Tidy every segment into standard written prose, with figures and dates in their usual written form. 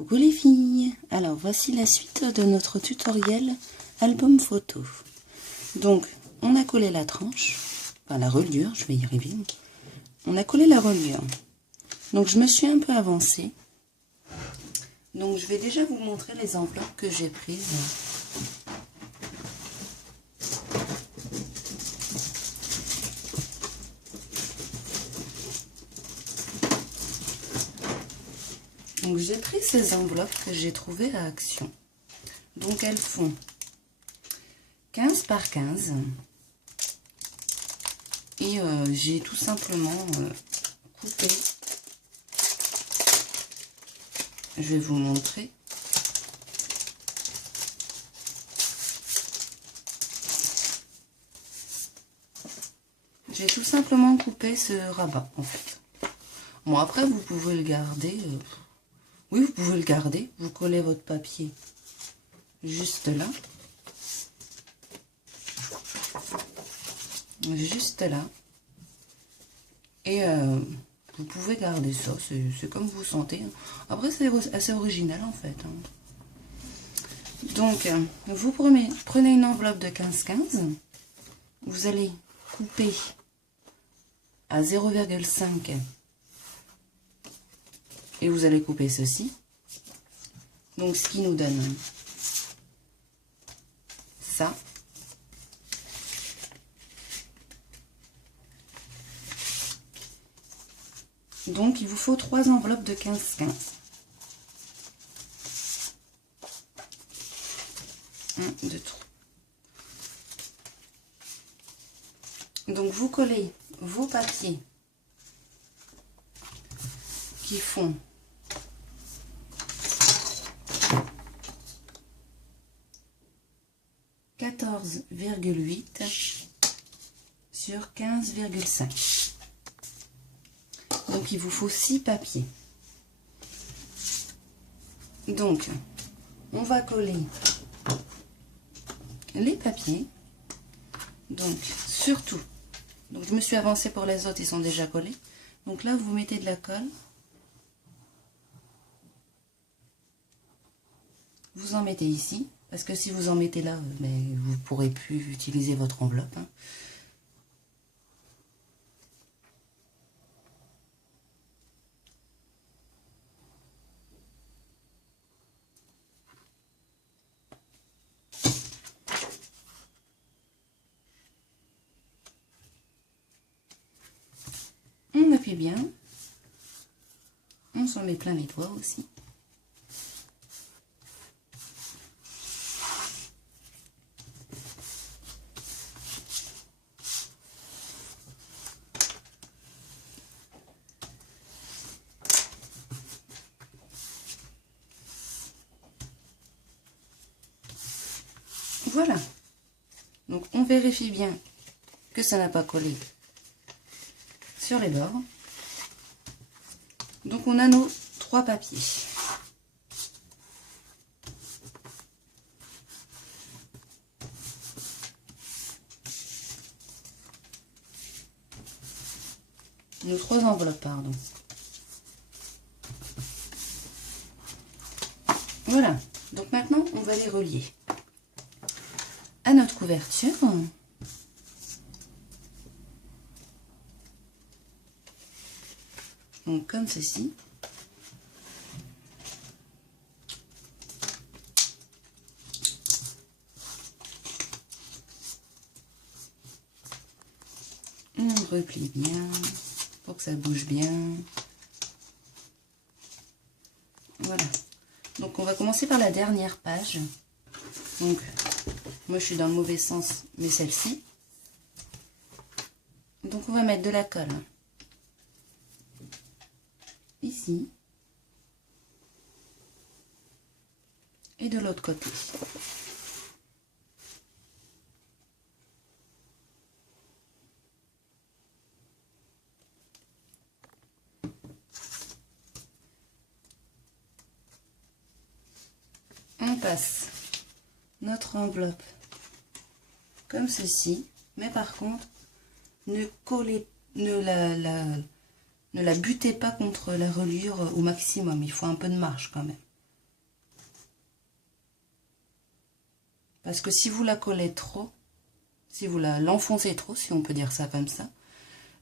Coucou les filles, alors voici la suite de notre tutoriel album photo. Donc on a collé la tranche, enfin la reliure, je vais y arriver. On a collé la reliure. Donc je me suis un peu avancée. Donc je vais déjà vous montrer les enveloppes que j'ai prises. Donc j'ai pris ces enveloppes que j'ai trouvées à Action. Donc elles font 15 par 15. Et j'ai tout simplement coupé. Je vais vous montrer. J'ai tout simplement coupé ce rabat en fait. Bon après vous pouvez le garder. Oui, vous pouvez le garder. Vous collez votre papier juste là. Juste là. Et vous pouvez garder ça. C'est comme vous sentez. Après, c'est assez original en fait. Donc, vous prenez une enveloppe de 15-15. Vous allez couper à 0,5. Et vous allez couper ceci. Donc, ce qui nous donne ça. Donc, il vous faut 3 enveloppes de 15-15. 1, 2, 3. Donc, vous collez vos papiers qui font 14,8 sur 15,5. Donc, il vous faut 6 papiers. Donc, on va coller les papiers. Donc, surtout, donc je me suis avancée pour les autres, ils sont déjà collés. Donc là, vous mettez de la colle. Vous en mettez ici. Parce que si vous en mettez là, mais vous ne pourrez plus utiliser votre enveloppe. On appuie bien. On s'en met plein les doigts aussi. Voilà. Donc on vérifie bien que ça n'a pas collé sur les bords. Donc on a nos 3 papiers. Nos 3 enveloppes, pardon. Voilà. Donc maintenant on va les relier à notre couverture. Donc comme ceci. On replie bien pour que ça bouge bien. Voilà. Donc on va commencer par la dernière page. Donc moi je suis dans le mauvais sens, mais celle-ci. Donc on va mettre de la colle ici et de l'autre côté. On passe notre enveloppe comme ceci, mais par contre ne la butez pas contre la reliure au maximum, il faut un peu de marge quand même. Parce que si vous la collez trop, si vous l'enfoncez trop, si on peut dire ça comme ça,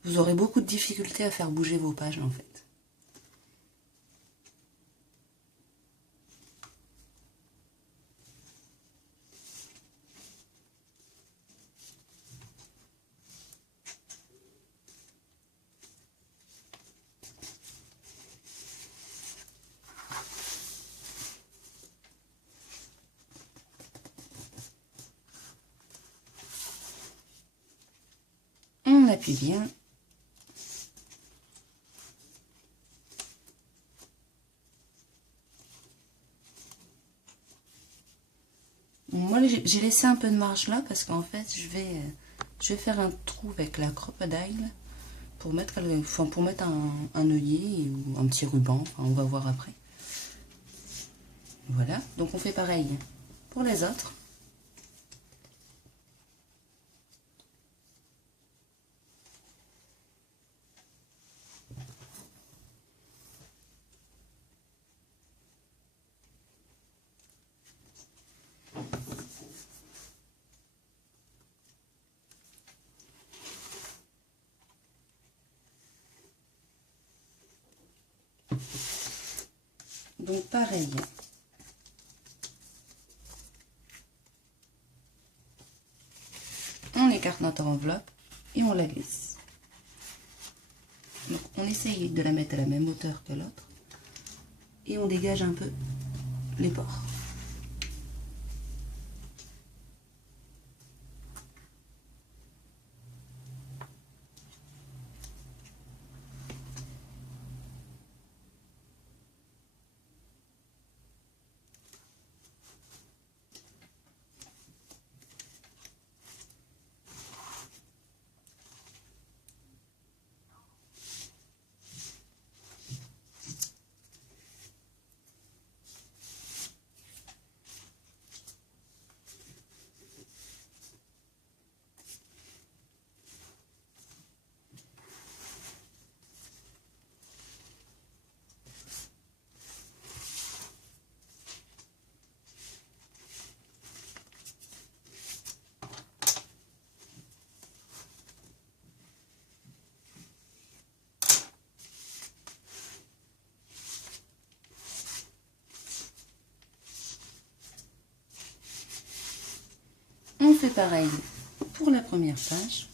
vous aurez beaucoup de difficultés à faire bouger vos pages en fait. On appuie bien. Moi, j'ai laissé un peu de marge là parce qu'en fait, je vais faire un trou avec la crocodile pour mettre, un œillet ou un petit ruban. Enfin, on va voir après. Voilà. Donc, on fait pareil pour les autres. Donc pareil. On écarte notre enveloppe et on la glisse. Donc on essaye de la mettre à la même hauteur que l'autre et on dégage un peu les bords. On fait pareil pour la première page.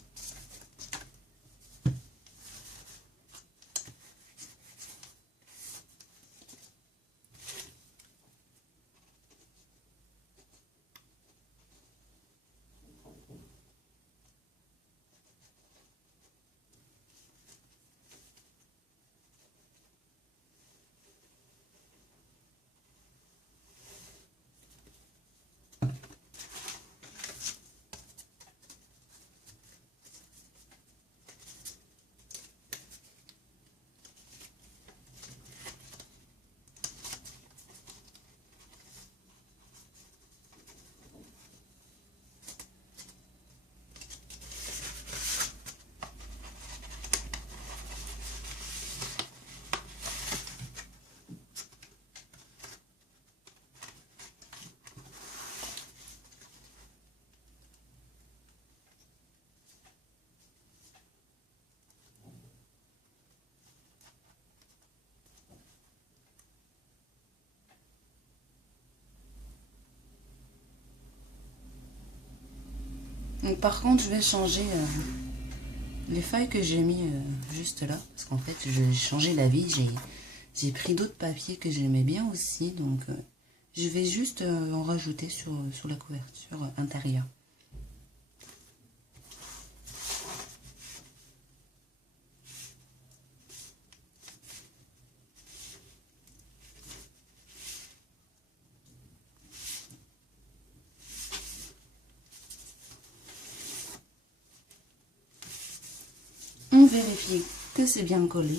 Donc, par contre, je vais changer les feuilles que j'ai mis juste là. Parce qu'en fait, j'ai changé la vie. J'ai pris d'autres papiers que j'aimais bien aussi. Donc, je vais juste en rajouter sur la couverture intérieure. On vérifie que c'est bien collé.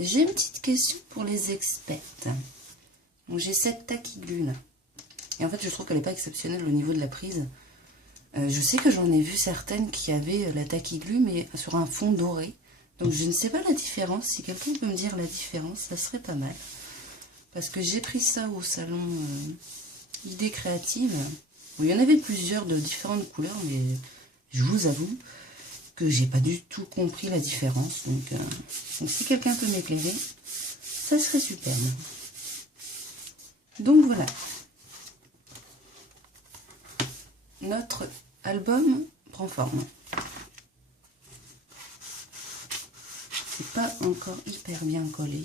J'ai une petite question pour les experts. J'ai cette taquiglue là. Et en fait, je trouve qu'elle n'est pas exceptionnelle au niveau de la prise. Je sais que j'en ai vu certaines qui avaient la taquiglue, mais sur un fond doré. Donc je ne sais pas la différence. Si quelqu'un peut me dire la différence, ça serait pas mal. Parce que j'ai pris ça au salon Idées Créatives. Bon, il y en avait plusieurs de différentes couleurs, mais je vous avoue que j'ai pas du tout compris la différence. Donc si quelqu'un peut m'éclairer, ça serait super. Donc voilà. Notre album prend forme. C'est pas encore hyper bien collé.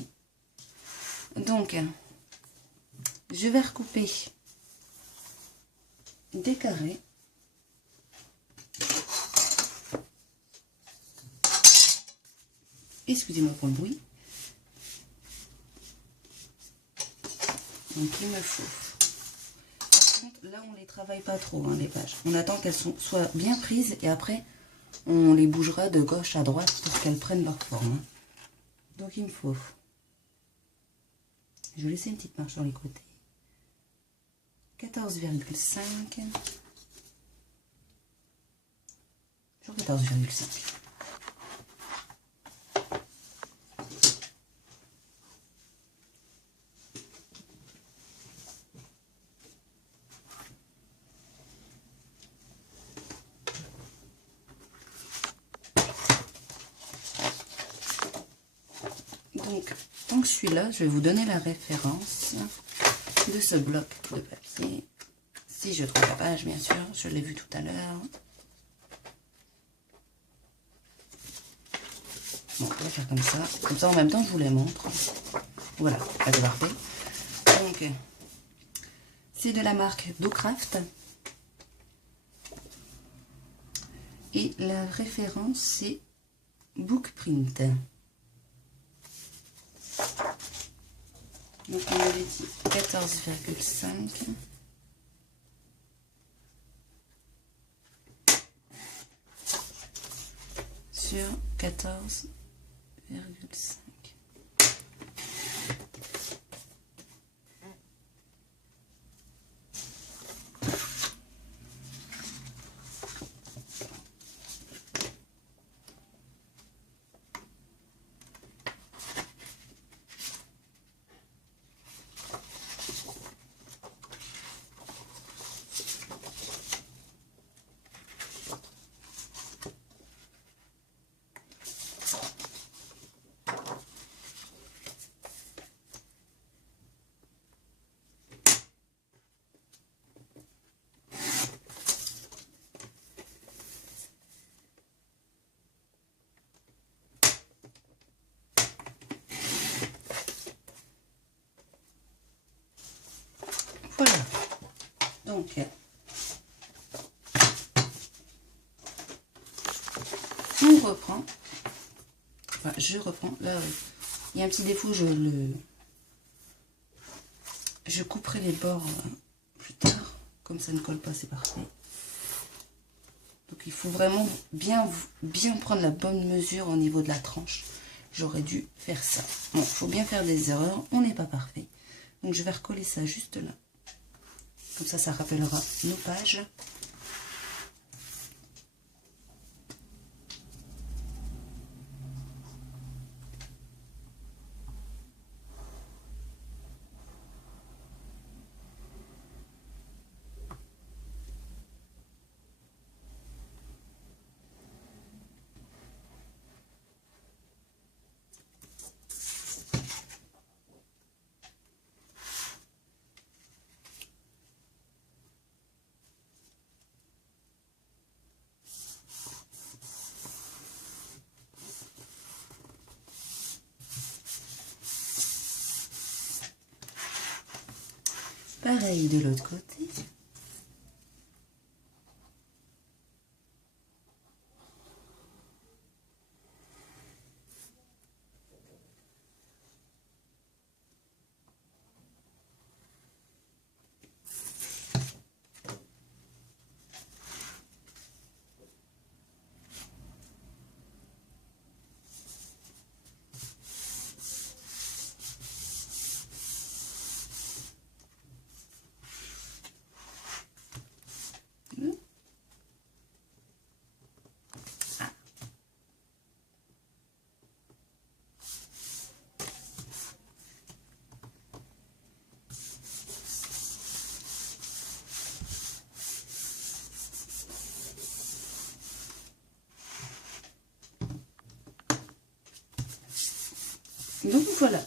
Donc, je vais recouper des carrés. Excusez-moi pour le bruit. Donc, il me faut. Par contre, là, on les travaille pas trop, hein, les pages. On attend qu'elles soient bien prises et après, on les bougera de gauche à droite pour qu'elles prennent leur forme. Donc, il me faut. Je vais laisser une petite marge sur les côtés. 14,5. Sur 14,5. Donc, tant que je suis là, je vais vous donner la référence de ce bloc de papier. Si je trouve la page, bien sûr, je l'ai vu tout à l'heure. Bon, on va faire comme ça. Comme ça, en même temps, je vous les montre. Voilà, c'est parfait. Donc, c'est de la marque Docraft. Et la référence, c'est Bookprint. Donc, on avait dit 14,5. Sur 14,5. Voilà. Donc, on reprend. Enfin, je reprends. Là, il y a un petit défaut, je couperai les bords plus tard. Comme ça ne colle pas, c'est parfait. Donc, il faut vraiment bien prendre la bonne mesure au niveau de la tranche. J'aurais dû faire ça. Bon, il faut bien faire des erreurs. On n'est pas parfait. Donc, je vais recoller ça juste là. Comme ça, ça rappellera nos pages. Pareil de l'autre côté. Donc voilà.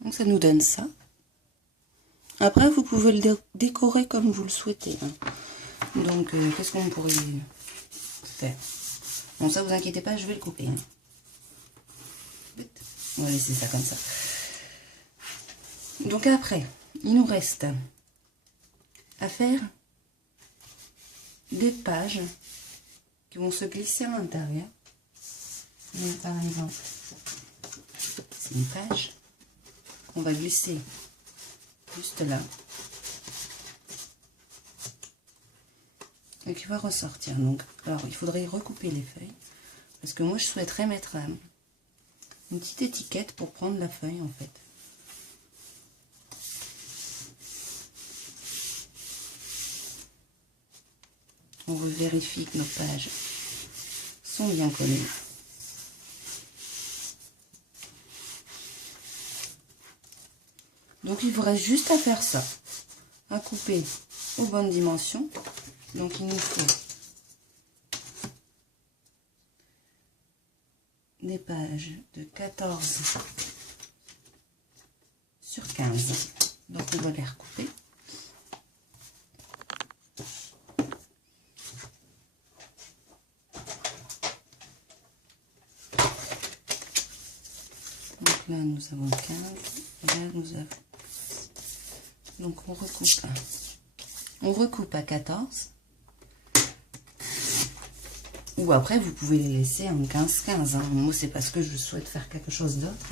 Donc ça nous donne ça. Après, vous pouvez le décorer comme vous le souhaitez. Hein. Donc, qu'est-ce qu'on pourrait faire? Bon, ça, vous inquiétez pas, je vais le couper. Hein. On va laisser ça comme ça. Donc après, il nous reste à faire des pages qui vont se glisser à l'intérieur. Par exemple, c'est une page qu'on va glisser juste là et qui va ressortir. Donc, alors il faudrait recouper les feuilles parce que moi je souhaiterais mettre une petite étiquette pour prendre la feuille en fait. On vérifie que nos pages sont bien collées. Donc il vous reste juste à faire ça, à couper aux bonnes dimensions. Donc il nous faut des pages de 14 sur 15. Donc on va les recouper. Donc là nous avons 15, et là nous avons... Donc on recoupe à 14. Ou après vous pouvez les laisser en 15-15. Hein. Moi c'est parce que je souhaite faire quelque chose d'autre.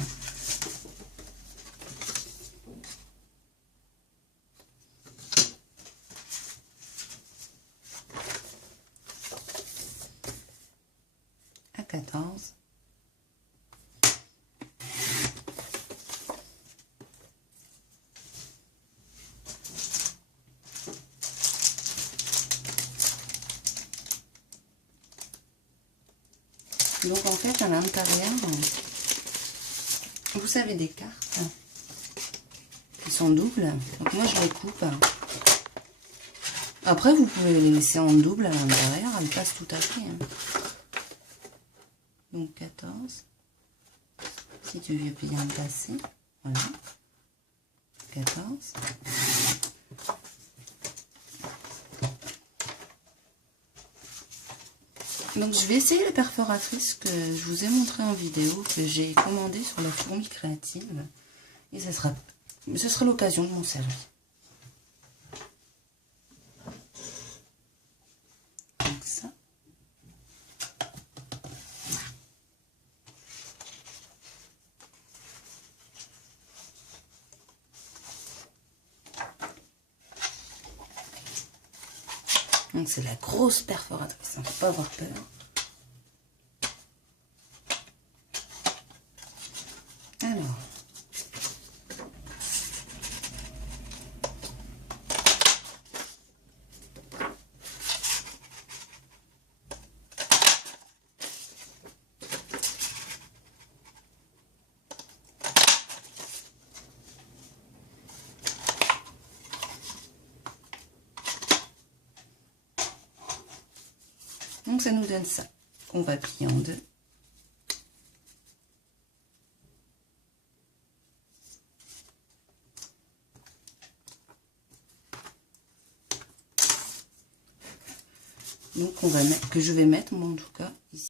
À 14. Donc en fait à l'intérieur, vous savez des cartes qui sont doubles. Donc moi je les coupe. Après vous pouvez les laisser en double à l'intérieur, elles passent tout à fait. Hein. Donc 14. Si tu veux bien le passer. Voilà. 14. Donc je vais essayer la perforatrice que je vous ai montré en vidéo, que j'ai commandée sur la Fourmi Créative. Et ce sera l'occasion de m'en servir. Donc ça. Donc c'est la grosse perforatrice, il ne faut pas avoir peur. Alors, donc ça nous donne ça, qu'on va plier en deux. Donc on va mettre, que je vais mettre moi en tout cas ici.